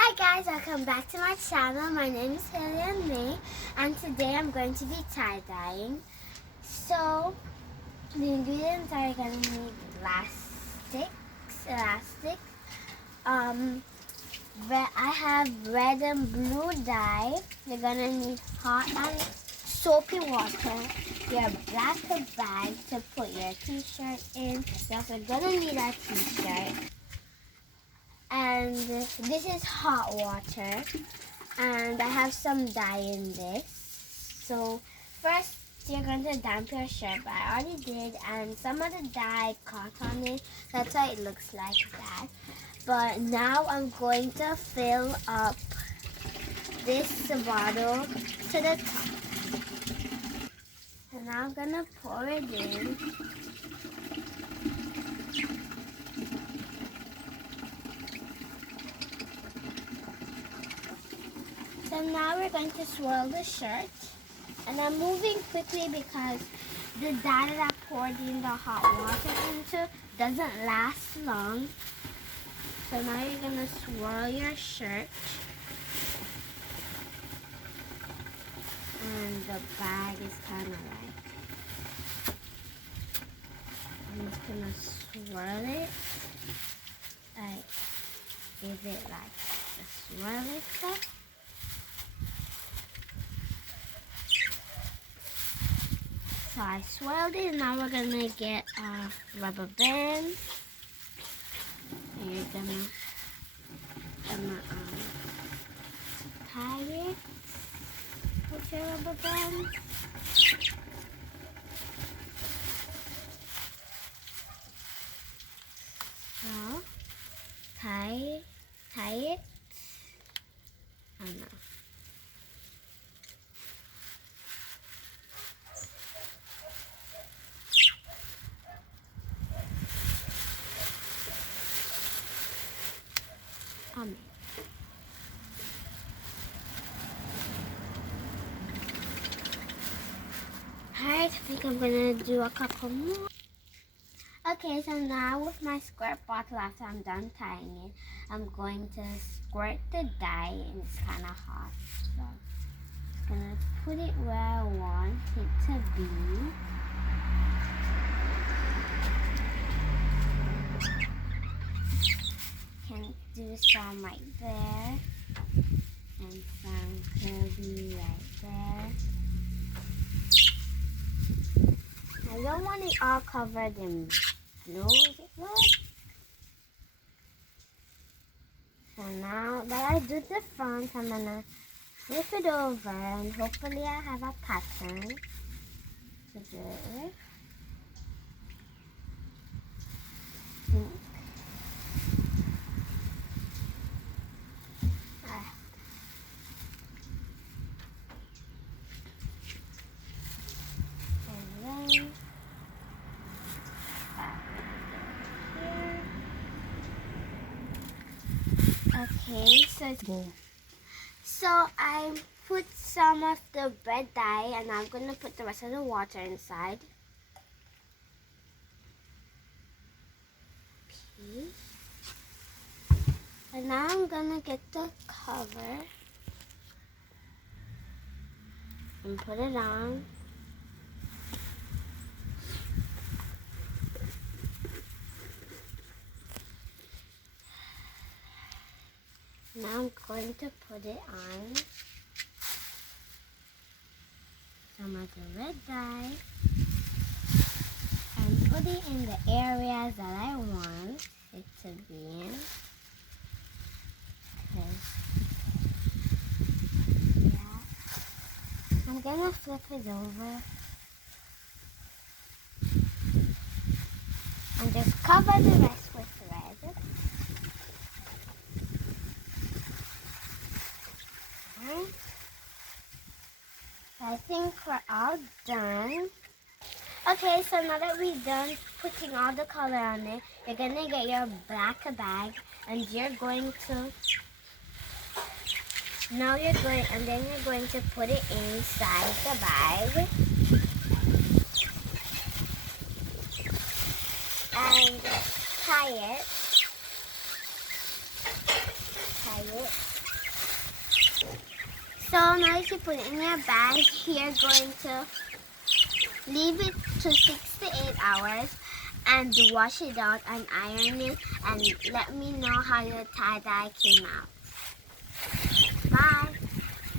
Hi guys, welcome back to my channel. My name is Hailey and today I'm going to be tie-dyeing. So the ingredients are going to need elastic. I have red and blue dye. You're going to need hot and soapy water. Your black bag to put your t-shirt in. You're also going to need a t-shirt. And this is hot water, and I have some dye in this. So first you're going to damp your shirt, but I already did, and some of the dye caught on it. That's why it looks like that. But now I'm going to fill up this bottle to the top. And now I'm going to pour it in. So now we're going to swirl the shirt, and I'm moving quickly because the dye that I poured in the hot water into doesn't last long. So now you're going to swirl your shirt, and the bag is kind of like, I'm just going to swirl it, like give it like a swirly stuff. So I swirled it, and now we're gonna get a rubber band. And you're gonna tie it with your rubber band. So tie it. Oh no. Alright, I think I'm gonna do a couple more. Okay, so now with my squirt bottle, after I'm done tying it, I'm going to squirt the dye, and it's kind of hot. So I'm gonna put it where I want it to be. Can do some right there, and some could be right there. I don't want it all covered in blue. So now that I do the front, I'm gonna flip it over, and hopefully I have a pattern to do it with. Okay, so I put some of the red dye, and I'm going to put the rest of the water inside. Okay. And now I'm going to get the cover and put it on. Now I'm going to put it on some of the red dye and put it in the areas that I want it to be in. Yeah. I'm gonna flip it over and just cover the rest with red. I think we're all done. Okay, so now that we're done putting all the color on it, you're gonna get your black bag, and you're going to then you're going to put it inside the bag and tie it. So now that you put it in your bag, you're going to leave it to 6 to 8 hours and wash it out and iron it, and let me know how your tie-dye came out. Bye!